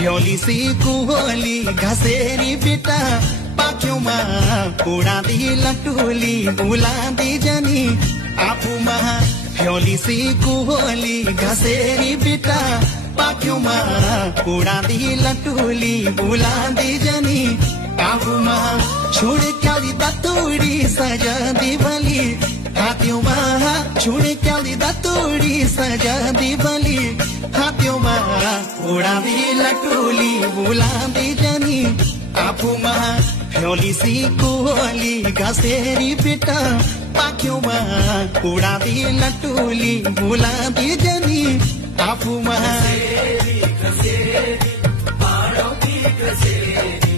फ्योली सी कुहोली घसेरी बेटा पाख्योमा उडादी लटुली बुलादी जनी आफूमा फ्योली सी कुहोली घसेरी बेटा पाख्योमा उडादी लटुली बुलादी जनी आफूमा छोड़ क्याली दतुडी सजादी बली हाथ्योमा छोड़ क्याली दतुडी सजादी बली हाथ्योमा उडादी लटुली बुलादी जनी आफूमा फ्योली सी कुहोली घसेरी बेटा पाख्योमा उडादी लटुली बुलादी जनी आफूमा घसेरी घसेरी